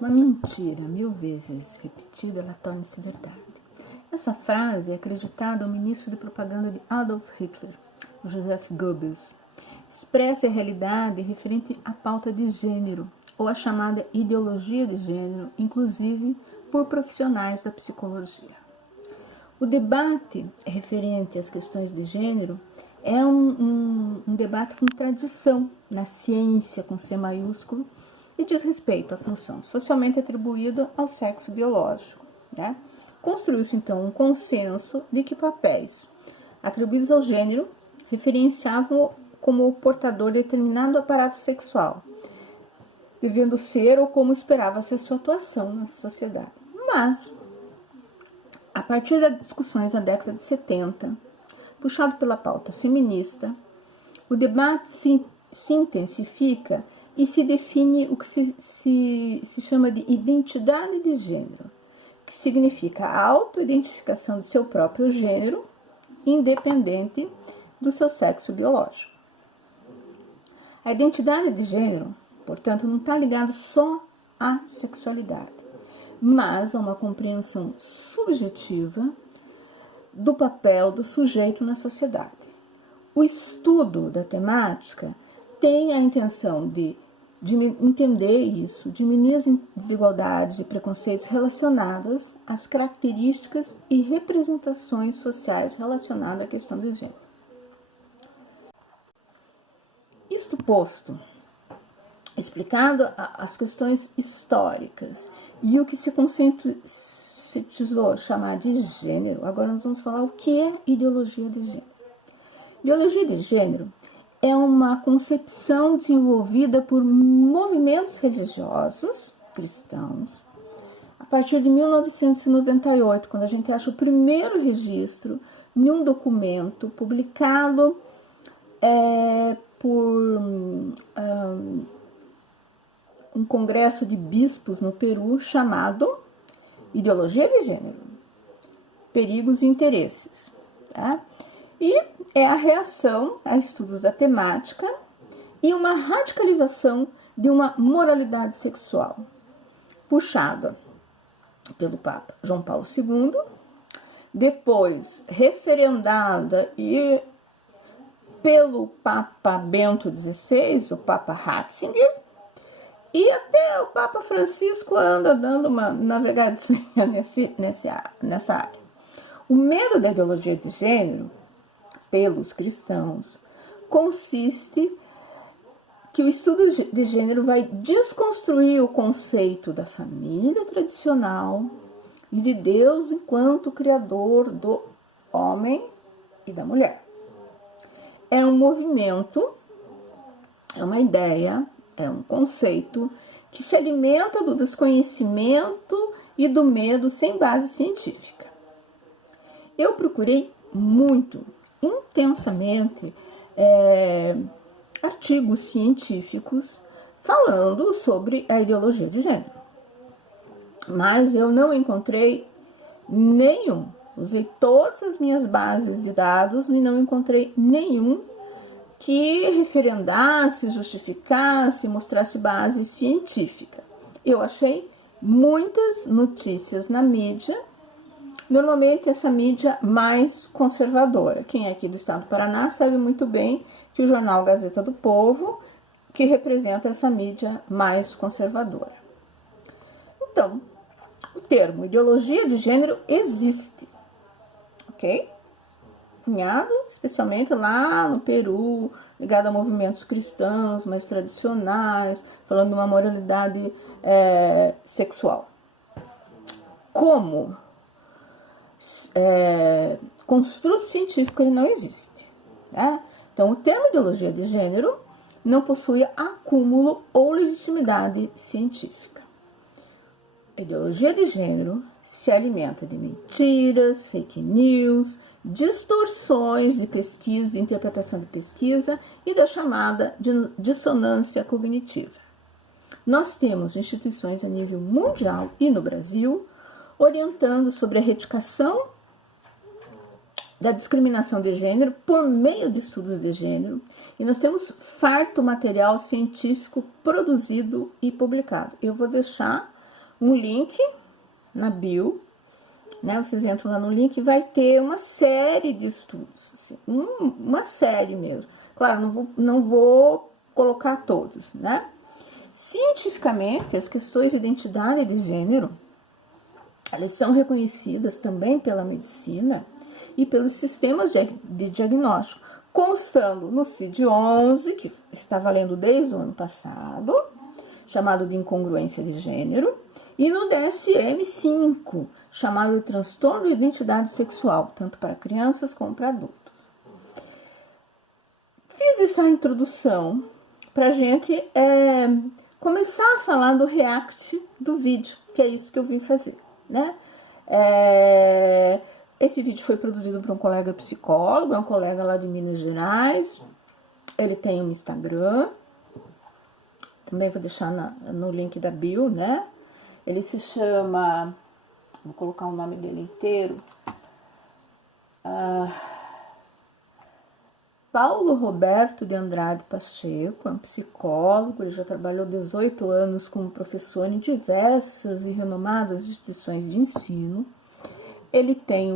Uma mentira 1000 vezes repetida, ela torna-se verdade. Essa frase é acreditada ao ministro de propaganda de Adolf Hitler, o Joseph Goebbels. Expressa a realidade referente à pauta de gênero, ou a chamada ideologia de gênero, inclusive por profissionais da psicologia. O debate referente às questões de gênero é um debate com tradição na ciência, com C maiúsculo, e diz respeito à função socialmente atribuída ao sexo biológico. Né? Construiu-se, então, um consenso de que papéis atribuídos ao gênero referenciavam como o portador de determinado aparato sexual, devendo ser ou como esperava ser sua atuação na sociedade. Mas, a partir das discussões na década de 70, puxado pela pauta feminista, o debate se intensifica e se define o que se chama de identidade de gênero, que significa a autoidentificação do seu próprio gênero, independente do seu sexo biológico. A identidade de gênero, portanto, não está ligada só à sexualidade, mas a uma compreensão subjetiva do papel do sujeito na sociedade. O estudo da temática tem a intenção de entender isso, diminuir as desigualdades e preconceitos relacionados às características e representações sociais relacionadas à questão de gênero. Isto posto, explicado as questões históricas e o que se conceitualizou chamar de gênero, agora nós vamos falar o que é ideologia de gênero. Ideologia de gênero é uma concepção desenvolvida por movimentos religiosos cristãos a partir de 1998, quando a gente acha o primeiro registro em um documento publicado por um congresso de bispos no Peru chamado Ideologia de Gênero, Perigos e Interesses. Tá? E é a reação a estudos da temática e uma radicalização de uma moralidade sexual, puxada pelo Papa João Paulo II, depois referendada pelo Papa Bento XVI, o Papa Ratzinger, e até o Papa Francisco anda dando uma navegadinha nessa área. O medo da ideologia de gênero pelos cristãos consiste que o estudo de gênero vai desconstruir o conceito da família tradicional e de Deus enquanto criador do homem e da mulher. É um movimento, é uma ideia, é um conceito que se alimenta do desconhecimento e do medo sem base científica. Eu procurei muito, intensamente, artigos científicos falando sobre a ideologia de gênero. Mas eu não encontrei nenhum. Usei todas as minhas bases de dados e não encontrei nenhum que referendasse, justificasse, mostrasse base científica. Eu achei muitas notícias na mídia, normalmente essa mídia mais conservadora. Quem é aqui do estado do Paraná sabe muito bem que o jornal Gazeta do Povo, que representa essa mídia mais conservadora. Então, o termo ideologia de gênero existe, ok? Cunhado, especialmente lá no Peru, ligado a movimentos cristãos mais tradicionais, falando de uma moralidade sexual. Como construto científico, ele não existe. Né? Então, o termo ideologia de gênero não possui acúmulo ou legitimidade científica. A ideologia de gênero se alimenta de mentiras, fake news, distorções de pesquisa, de interpretação de pesquisa e da chamada dissonância cognitiva. Nós temos instituições a nível mundial e no Brasil orientando sobre a erradicação da discriminação de gênero por meio de estudos de gênero E nós temos farto material científico produzido e publicado. Eu vou deixar um link na bio, né? Vocês entram lá no link e vai ter uma série de estudos, assim, uma série mesmo. Claro, não vou colocar todos, né? Cientificamente, as questões de identidade de gênero, elas são reconhecidas também pela medicina e pelos sistemas de diagnóstico, constando no CID-11, que está valendo desde o ano passado, chamado de incongruência de gênero, e no DSM-5, chamado de transtorno de identidade sexual, tanto para crianças como para adultos. Fiz essa introdução para a gente começar a falar do react do vídeo, que é isso que eu vim fazer, né? Esse vídeo foi produzido por um colega psicólogo, é um colega lá de Minas Gerais. Ele tem um Instagram, também vou deixar no link da bio, né? Ele se chama, vou colocar o nome dele inteiro, Paulo Roberto de Andrade Pacheco, é um psicólogo. Ele já trabalhou 18 anos como professor em diversas e renomadas instituições de ensino. Ele tem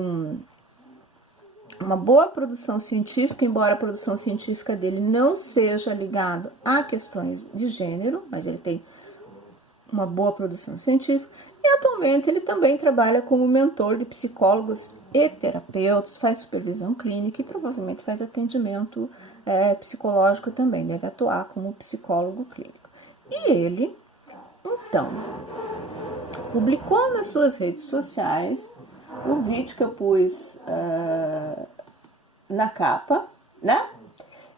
uma boa produção científica, embora a produção científica dele não seja ligada a questões de gênero, mas ele tem uma boa produção científica. E atualmente ele também trabalha como mentor de psicólogos e terapeutas, faz supervisão clínica e provavelmente faz atendimento psicológico também, deve atuar como psicólogo clínico. E ele, então, publicou nas suas redes sociais o vídeo que eu pus na capa, né?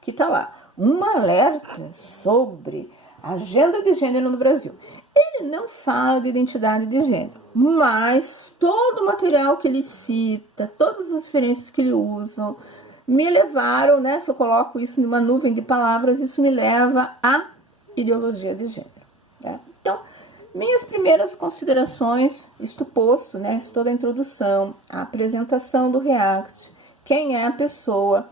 Que tá lá, um alerta sobre a agenda de gênero no Brasil. Ele não fala de identidade de gênero, mas todo o material que ele cita, todas as referências que ele usa, me levaram, né? Se eu coloco isso numa nuvem de palavras, isso me leva à ideologia de gênero, né? Então, minhas primeiras considerações, isto posto, né? Toda a introdução, a apresentação do react, quem é a pessoa.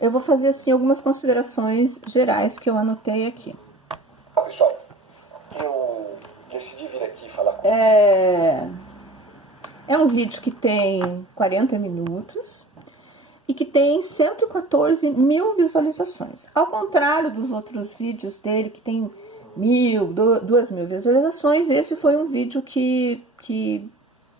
Eu vou fazer, assim, algumas considerações gerais que eu anotei aqui. Pessoal, eu decidi vir aqui falar com... É um vídeo que tem 40 minutos e que tem 114 mil visualizações. Ao contrário dos outros vídeos dele, que tem 2.000 visualizações, esse foi um vídeo que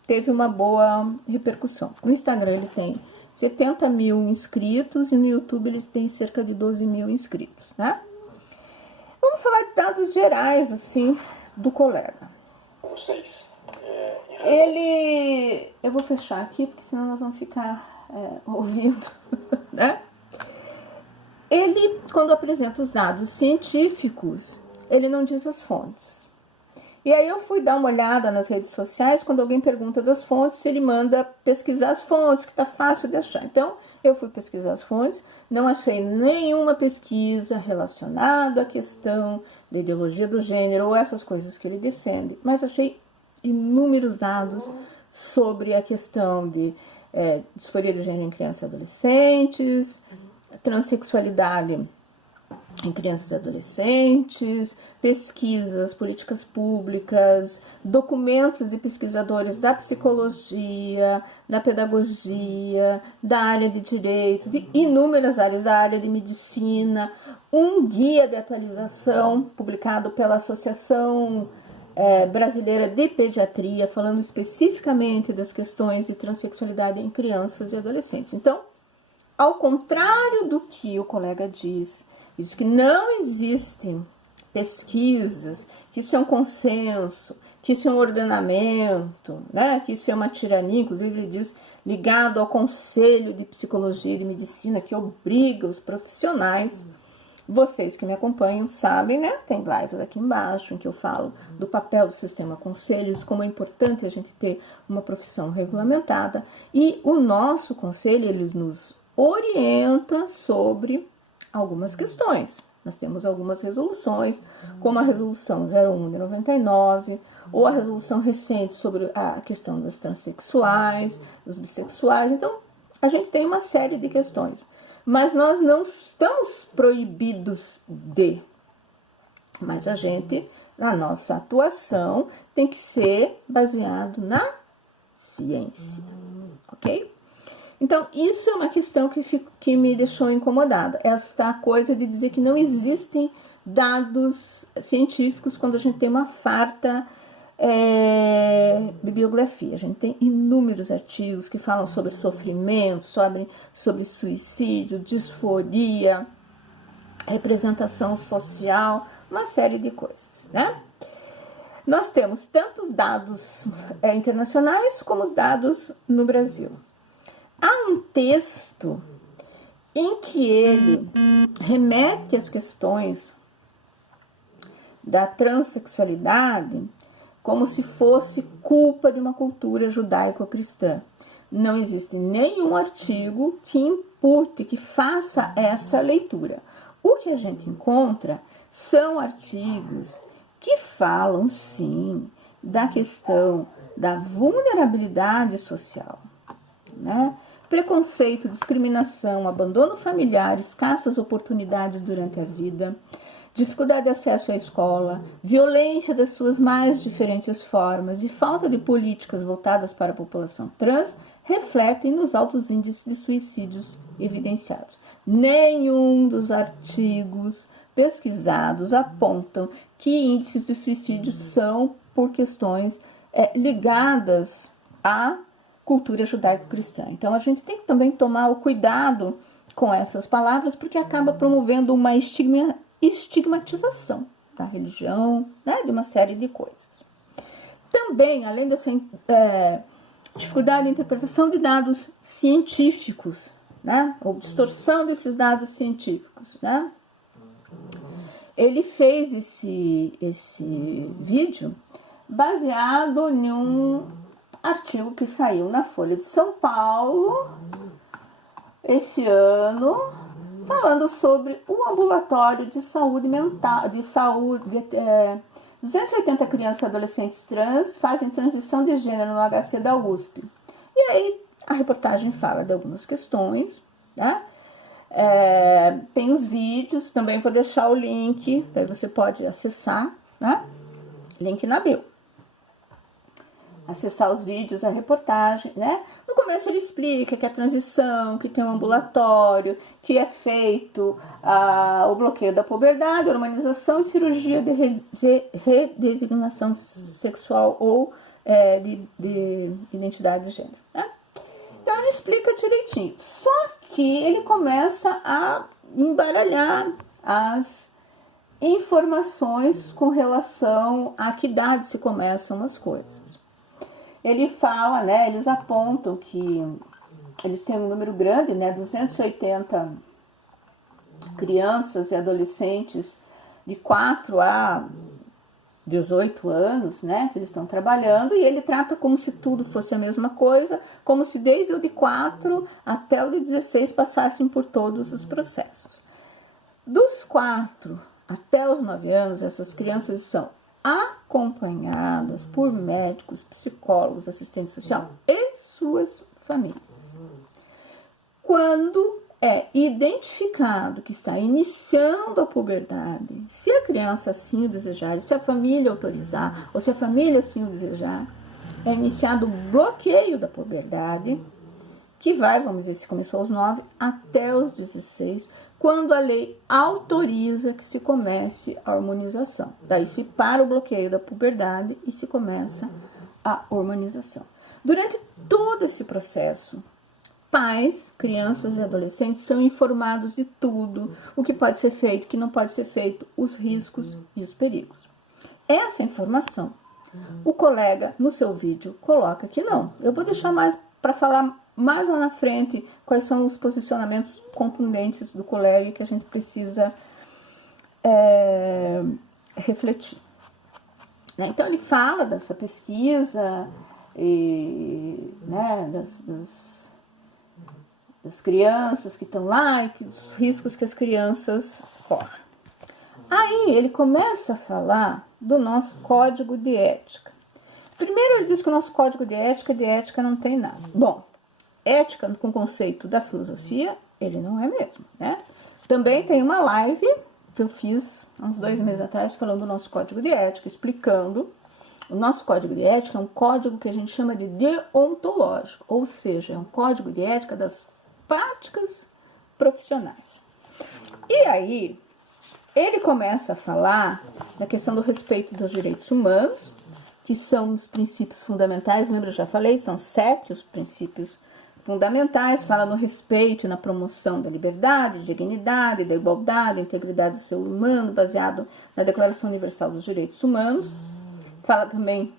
teve uma boa repercussão. No Instagram ele tem 70 mil inscritos e no YouTube ele tem cerca de 12 mil inscritos, né? Vamos falar de dados gerais, assim, do colega. Vocês. Eu vou fechar aqui, porque senão nós vamos ficar ouvindo, né? Ele, quando apresenta os dados científicos, ele não diz as fontes. E aí eu fui dar uma olhada nas redes sociais, quando alguém pergunta das fontes, ele manda pesquisar as fontes, que tá fácil de achar. Então, eu fui pesquisar as fontes, não achei nenhuma pesquisa relacionada à questão da ideologia do gênero ou essas coisas que ele defende, mas achei inúmeros dados sobre a questão de disforia de gênero em crianças e adolescentes, transexualidade em crianças e adolescentes, pesquisas, políticas públicas, documentos de pesquisadores da psicologia, da pedagogia, da área de direito, de inúmeras áreas, da área de medicina, um guia de atualização publicado pela Associação Brasileira de Pediatria, falando especificamente das questões de transexualidade em crianças e adolescentes. Então, ao contrário do que o colega diz que não existem pesquisas, que isso é um consenso, que isso é um ordenamento, né? Que isso é uma tirania, inclusive ele diz, ligado ao Conselho de Psicologia e de Medicina, que obriga os profissionais. Vocês que me acompanham sabem, né? Tem lives aqui embaixo em que eu falo do papel do sistema conselhos, como é importante a gente ter uma profissão regulamentada. E o nosso conselho, ele nos orienta sobre algumas questões. Nós temos algumas resoluções, como a resolução 01 de 99, ou a resolução recente sobre a questão das transexuais, dos bissexuais. Então, a gente tem uma série de questões. mas nós não estamos proibidos de. Mas a nossa atuação tem que ser baseado na ciência, ok? Então, isso é uma questão que me deixou incomodada. Esta coisa de dizer que não existem dados científicos quando a gente tem uma farta bibliografia. A gente tem inúmeros artigos que falam sobre sofrimento, sobre suicídio, disforia, representação social, uma série de coisas, né? Nós temos tanto dados internacionais como os dados no Brasil. Há um texto em que ele remete às questões da transexualidade como se fosse culpa de uma cultura judaico-cristã. Não existe nenhum artigo que impute, que faça essa leitura. O que a gente encontra são artigos que falam, sim, da questão da vulnerabilidade social, né? Preconceito, discriminação, abandono familiar, escassas oportunidades durante a vida, dificuldade de acesso à escola, violência das suas mais diferentes formas e falta de políticas voltadas para a população trans refletem nos altos índices de suicídios evidenciados. Nenhum dos artigos pesquisados apontam que índices de suicídio são por questões ligadas à cultura judaico-cristã. Então, a gente tem que também tomar o cuidado com essas palavras, porque acaba promovendo uma estigmatização da religião, né, de uma série de coisas. Também, além dessa dificuldade de interpretação de dados científicos, né, ou distorção desses dados científicos, né, ele fez esse vídeo baseado em um artigo que saiu na Folha de São Paulo esse ano, falando sobre o ambulatório de saúde mental, 280 crianças e adolescentes trans fazem transição de gênero no HC da USP. E aí a reportagem fala de algumas questões, né? Tem os vídeos, também vou deixar o link, daí você pode acessar, né? Link na bio. Acessar os vídeos, a reportagem, né? No começo ele explica que a transição, que tem um ambulatório, que é feito o bloqueio da puberdade, hormonização e cirurgia de redesignação sexual ou de identidade de gênero, né? Então ele explica direitinho. Só que ele começa a embaralhar as informações com relação a que idade se começam as coisas. Ele fala, né, eles apontam que eles têm um número grande, né, 280 crianças e adolescentes de 4 a 18 anos, né, que eles estão trabalhando, e ele trata como se tudo fosse a mesma coisa, como se desde o de 4 até o de 16 passassem por todos os processos. Dos 4 até os 9 anos, essas crianças são acompanhadas por médicos, psicólogos, assistente social e suas famílias. Quando é identificado que está iniciando a puberdade, se a criança assim o desejar, se a família autorizar, ou se a família assim o desejar, é iniciado o bloqueio da puberdade, que vai, vamos dizer, se começou aos 9 até os 16, quando a lei autoriza que se comece a hormonização. Daí se para o bloqueio da puberdade e se começa a hormonização. Durante todo esse processo, pais, crianças e adolescentes são informados de tudo, o que pode ser feito, o que não pode ser feito, os riscos e os perigos. Essa informação, o colega no seu vídeo coloca que não. Eu vou deixar mais para falar mais lá na frente quais são os posicionamentos contundentes do colega que a gente precisa refletir. Então ele fala dessa pesquisa e, né, das crianças que estão lá e dos riscos que as crianças correm. Aí ele começa a falar do nosso código de ética. Primeiro ele diz que o nosso código de ética não tem nada. Bom, ética com o conceito da filosofia, ele não é mesmo, né? Também tem uma live que eu fiz há uns 2 meses atrás falando do nosso código de ética, explicando. O nosso código de ética é um código que a gente chama de deontológico, ou seja, é um código de ética das práticas profissionais. E aí, ele começa a falar da questão do respeito dos direitos humanos, que são os princípios fundamentais, lembra, eu já falei, são 7 os princípios fundamentais, fala no respeito e na promoção da liberdade, dignidade, da igualdade, da integridade do ser humano, baseado na Declaração Universal dos Direitos Humanos. Fala também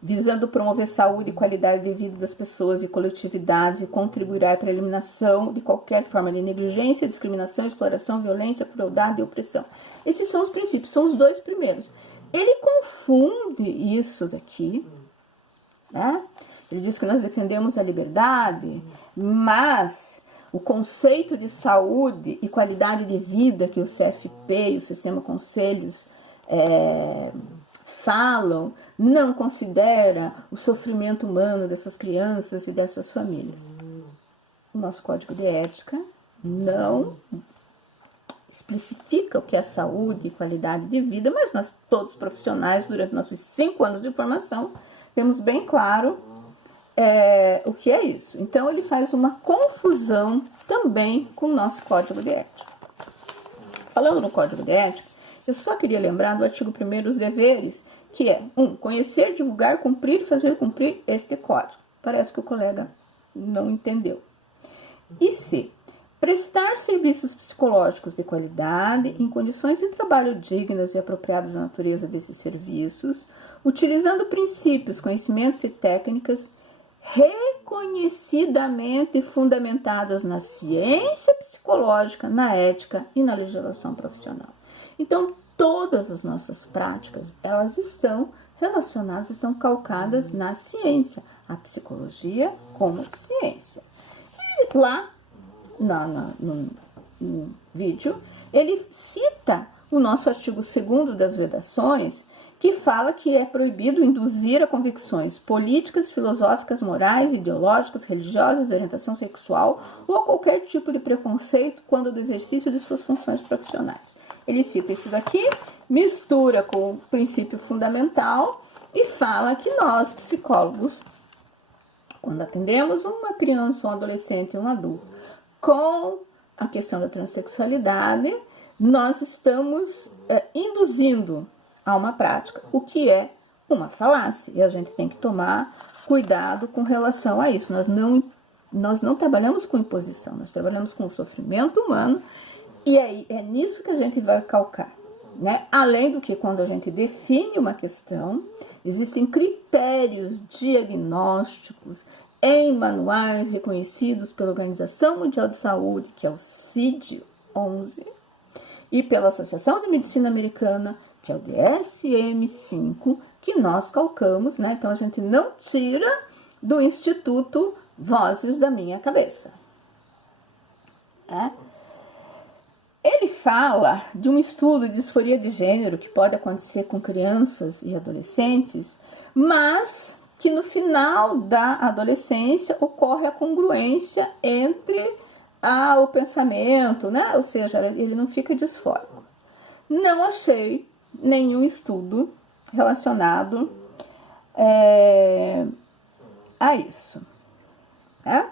visando promover saúde e qualidade de vida das pessoas e coletividades e contribuirá para a eliminação de qualquer forma de negligência, discriminação, exploração, violência, crueldade e opressão. Esses são os princípios, são os 2 primeiros. Ele confunde isso daqui, né? Ele diz que nós defendemos a liberdade, mas o conceito de saúde e qualidade de vida que o CFP e o Sistema Conselhos falam, não considera o sofrimento humano dessas crianças e dessas famílias. O nosso código de ética não especifica o que é saúde e qualidade de vida, mas nós todos profissionais, durante nossos 5 anos de formação, temos bem claro o que é isso. Então, ele faz uma confusão também com o nosso código de ética. Falando no código de ética, eu só queria lembrar do artigo 1º, os deveres, que é 1. Conhecer, divulgar, cumprir e fazer cumprir este código. Parece que o colega não entendeu. E C. Prestar serviços psicológicos de qualidade em condições de trabalho dignas e apropriadas à natureza desses serviços, utilizando princípios, conhecimentos e técnicas reconhecidamente fundamentadas na ciência psicológica, na ética e na legislação profissional. Então, todas as nossas práticas, elas estão relacionadas, estão calcadas na ciência, a psicologia como ciência. E lá, no vídeo, ele cita o nosso artigo 2º das Vedações, que fala que é proibido induzir a convicções políticas, filosóficas, morais, ideológicas, religiosas, de orientação sexual ou a qualquer tipo de preconceito quando do exercício de suas funções profissionais. Ele cita isso daqui, mistura com o princípio fundamental e fala que nós, psicólogos, quando atendemos uma criança, um adolescente, um adulto, com a questão da transexualidade, nós estamos induzindo a uma prática, o que é uma falácia. E a gente tem que tomar cuidado com relação a isso. Nós não trabalhamos com imposição, nós trabalhamos com o sofrimento humano. E aí, é nisso que a gente vai calcar, né? Além do que, quando a gente define uma questão, existem critérios diagnósticos em manuais reconhecidos pela Organização Mundial de Saúde, que é o CID-11, e pela Associação de Medicina Americana, que é o DSM-5, que nós calcamos, né? Então, a gente não tira do Instituto Vozes da Minha Cabeça. Ele fala de um estudo de disforia de gênero que pode acontecer com crianças e adolescentes, mas que no final da adolescência ocorre a congruência entre o pensamento, né? Ou seja, ele não fica disfórico. Não achei nenhum estudo relacionado a isso, né?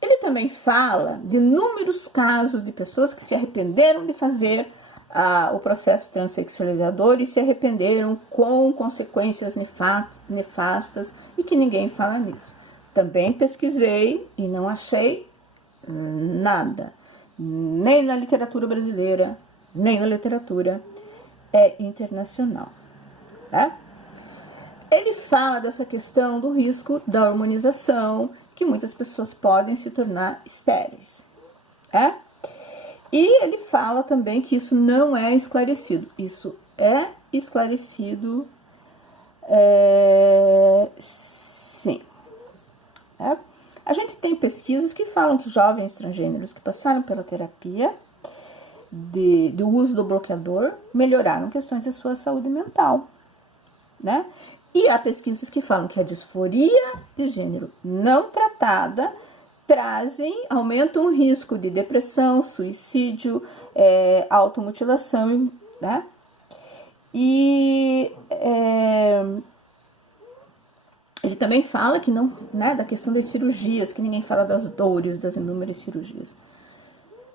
Ele também fala de inúmeros casos de pessoas que se arrependeram de fazer o processo transexualizador e se arrependeram com consequências nefastas e que ninguém fala nisso. Também pesquisei e não achei nada, nem na literatura brasileira, nem na literatura internacional. Tá? Ele fala dessa questão do risco da hormonização, que muitas pessoas podem se tornar estéreis. E ele fala também que isso não é esclarecido. Isso é esclarecido, sim. A gente tem pesquisas que falam que jovens transgêneros que passaram pela terapia do uso do bloqueador melhoraram questões de sua saúde mental, né? E há pesquisas que falam que a disforia de gênero não tratada aumentam o risco de depressão, suicídio, automutilação, né? E ele também fala que não, né, da questão das cirurgias, que ninguém fala das dores, das inúmeras cirurgias.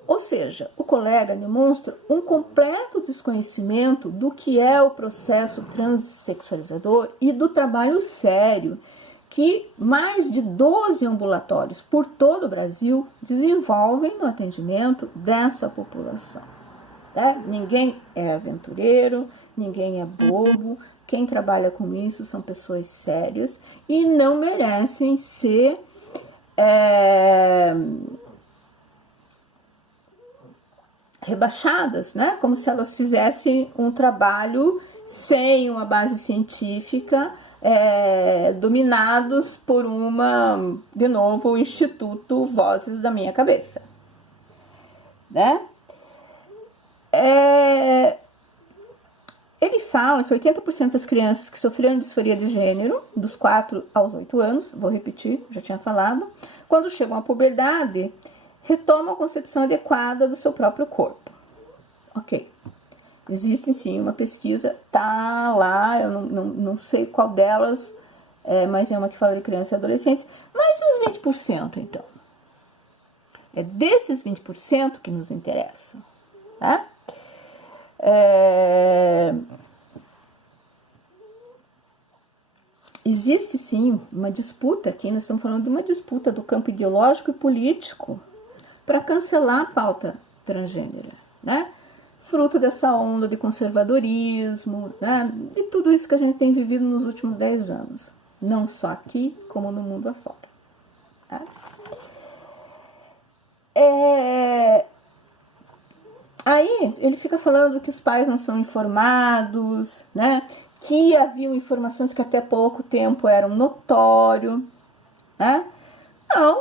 Ou seja, o colega demonstra um completo desconhecimento do que é o processo transexualizador e do trabalho sério que mais de 12 ambulatórios por todo o Brasil desenvolvem no atendimento dessa população. Né? Ninguém é aventureiro, ninguém é bobo, quem trabalha com isso são pessoas sérias e não merecem ser rebaixadas, né? Como se elas fizessem um trabalho sem uma base científica, dominados por de novo, o Instituto Vozes da Minha Cabeça, né? Ele fala que 80% das crianças que sofreram disforia de gênero, dos 4 aos 8 anos, vou repetir, já tinha falado, quando chegam à puberdade, retomam a concepção adequada do seu próprio corpo. Ok. Existe sim uma pesquisa, tá lá, eu não sei qual delas, mas é uma que fala de crianças e adolescentes, mas os 20% então? É desses 20% que nos interessa, tá? Existe sim uma disputa aqui, nós estamos falando de uma disputa do campo ideológico e político para cancelar a pauta transgênera, né? Fruto dessa onda de conservadorismo, né? De tudo isso que a gente tem vivido nos últimos 10 anos, não só aqui, como no mundo afora. Tá? Aí ele fica falando que os pais não são informados, né? Que haviam informações que até pouco tempo eram notórias, né?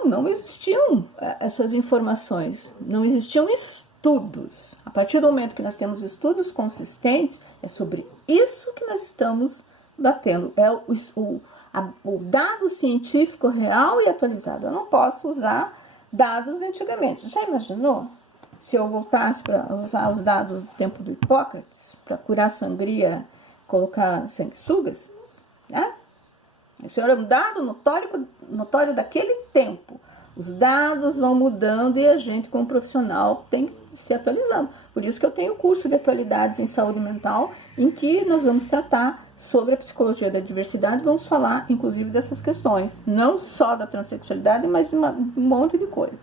Não existiam essas informações, não existiam estudos. A partir do momento que nós temos estudos consistentes, é sobre isso que nós estamos batendo, é o dado científico real e atualizado. Eu não posso usar dados de antigamente. Já imaginou se eu voltasse para usar os dados do tempo do Hipócrates para curar sangria, colocar sanguessugas, né? Esse era um dado notório daquele tempo. Os dados vão mudando e a gente, como profissional, tem que se atualizando. Por isso que eu tenho curso de atualidades em saúde mental, em que nós vamos tratar sobre a psicologia da diversidade, vamos falar, inclusive, dessas questões. Não só da transexualidade, mas de um monte de coisas.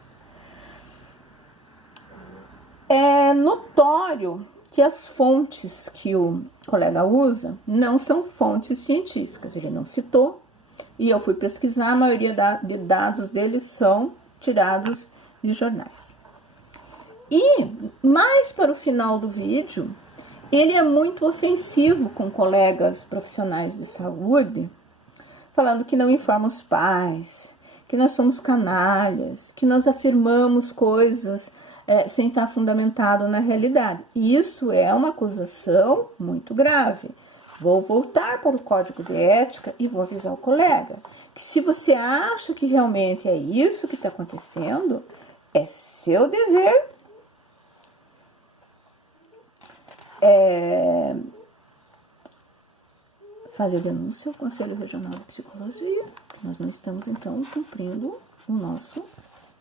É notório que as fontes que o colega usa não são fontes científicas. Ele não citou, e eu fui pesquisar, a maioria de dados dele são tirados de jornais. E, mais para o final do vídeo, ele é muito ofensivo com colegas profissionais de saúde, falando que não informa os pais, que nós somos canalhas, que nós afirmamos coisas sem estar fundamentado na realidade. E isso é uma acusação muito grave. Vou voltar para o código de ética e vou avisar o colega que se você acha que realmente é isso que está acontecendo, é seu dever fazer denúncia ao Conselho Regional de Psicologia. Nós não estamos, então, cumprindo o nosso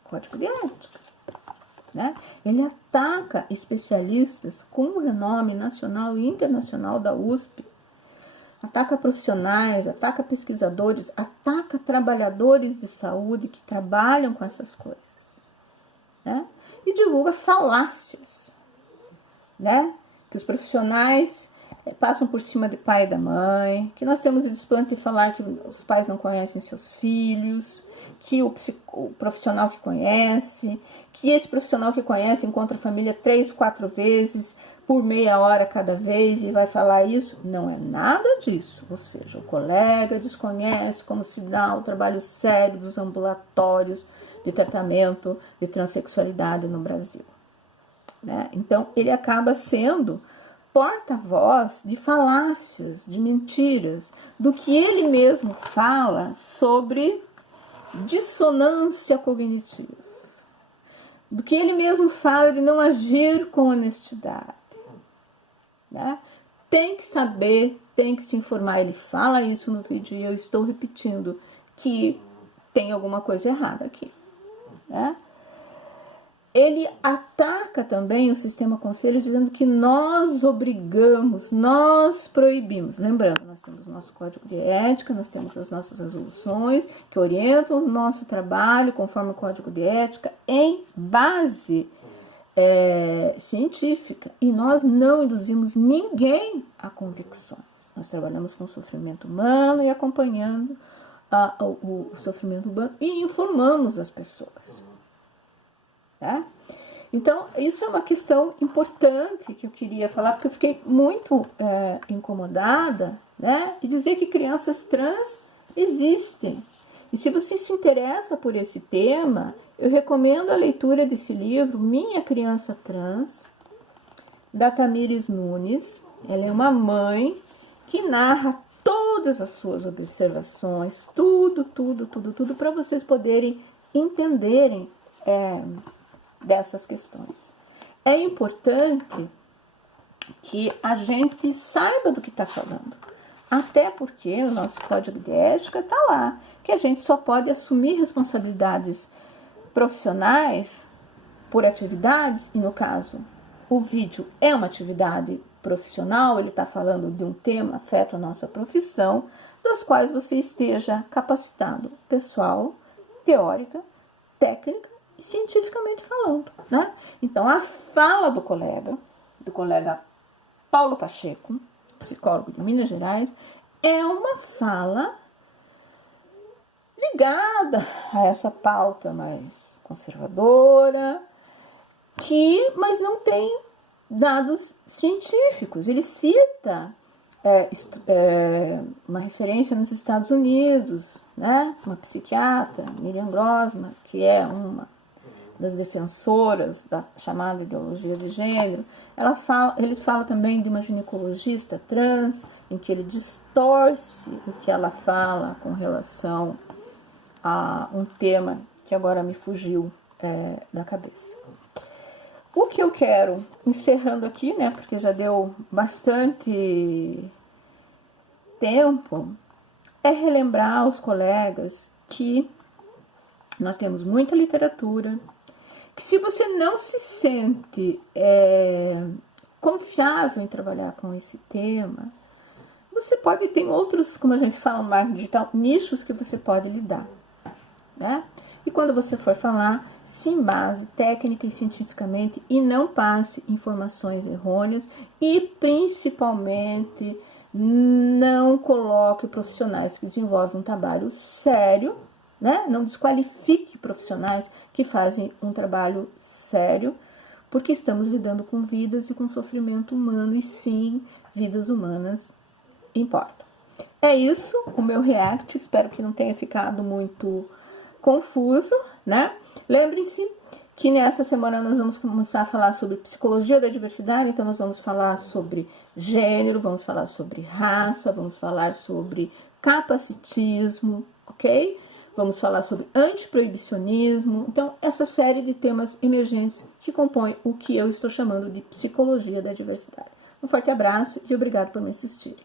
código de ética. Né? Ele ataca especialistas com renome nacional e internacional da USP, ataca profissionais, ataca pesquisadores, ataca trabalhadores de saúde que trabalham com essas coisas, né? E divulga falácias, né? Que os profissionais passam por cima do pai e da mãe, que nós temos o desplante de falar que os pais não conhecem seus filhos, que o profissional que conhece, que esse profissional que conhece encontra a família 3, 4 vezes por meia hora cada vez e vai falar isso. Não é nada disso. Ou seja, o colega desconhece como se dá o trabalho sério dos ambulatórios de tratamento de transexualidade no Brasil. Né? Então, ele acaba sendo porta-voz de falácias, de mentiras, do que ele mesmo fala sobre dissonância cognitiva, do que ele mesmo fala de não agir com honestidade, né? Tem que saber, tem que se informar. Ele fala isso no vídeo e eu estou repetindo que tem alguma coisa errada aqui, né? Ele ataca também o sistema conselho dizendo que nós obrigamos, nós proibimos. Lembrando, nós temos o nosso código de ética, nós temos as nossas resoluções que orientam o nosso trabalho conforme o código de ética em base científica. E nós não induzimos ninguém a convicções. Nós trabalhamos com o sofrimento humano e acompanhando o sofrimento humano e informamos as pessoas. Tá? Então, isso é uma questão importante que eu queria falar, porque eu fiquei muito incomodada, né? E dizer que crianças trans existem. E se você se interessa por esse tema, eu recomendo a leitura desse livro, Minha Criança Trans, da Tamires Nunes. Ela é uma mãe que narra todas as suas observações, tudo, para vocês poderem entenderem dessas questões. É importante que a gente saiba do que está falando, até porque o nosso código de ética está lá, que a gente só pode assumir responsabilidades profissionais por atividades, e no caso, o vídeo é uma atividade profissional, ele está falando de um tema afeto à nossa profissão, das quais você esteja capacitado, pessoal, teórica, técnica, cientificamente falando, né? Então, a fala do colega Paulo Pacheco, psicólogo de Minas Gerais, é uma fala ligada a essa pauta mais conservadora, mas não tem dados científicos. Ele cita uma referência nos Estados Unidos, né? Uma psiquiatra, Miriam Grossman, que é uma das defensoras da chamada ideologia de gênero. Ele fala também de uma ginecologista trans, em que ele distorce o que ela fala com relação a um tema que agora me fugiu da cabeça. O que eu quero, encerrando aqui, né, porque já deu bastante tempo, é relembrar aos colegas que nós temos muita literatura, que se você não se sente confiável em trabalhar com esse tema, você pode ter outros, como a gente fala no marketing digital, nichos que você pode lidar, né? E quando você for falar, se embase técnica e cientificamente e não passe informações errôneas e, principalmente, não coloque profissionais que desenvolvem um trabalho sério, né? Não desqualifique profissionais que fazem um trabalho sério, porque estamos lidando com vidas e com sofrimento humano, e sim, vidas humanas importam. É isso, o meu react, espero que não tenha ficado muito confuso, né? Lembre-se que nessa semana nós vamos começar a falar sobre psicologia da diversidade, então nós vamos falar sobre gênero, vamos falar sobre raça, vamos falar sobre capacitismo, ok? Vamos falar sobre antiproibicionismo. Então, essa série de temas emergentes que compõem o que eu estou chamando de psicologia da diversidade. Um forte abraço e obrigado por me assistir.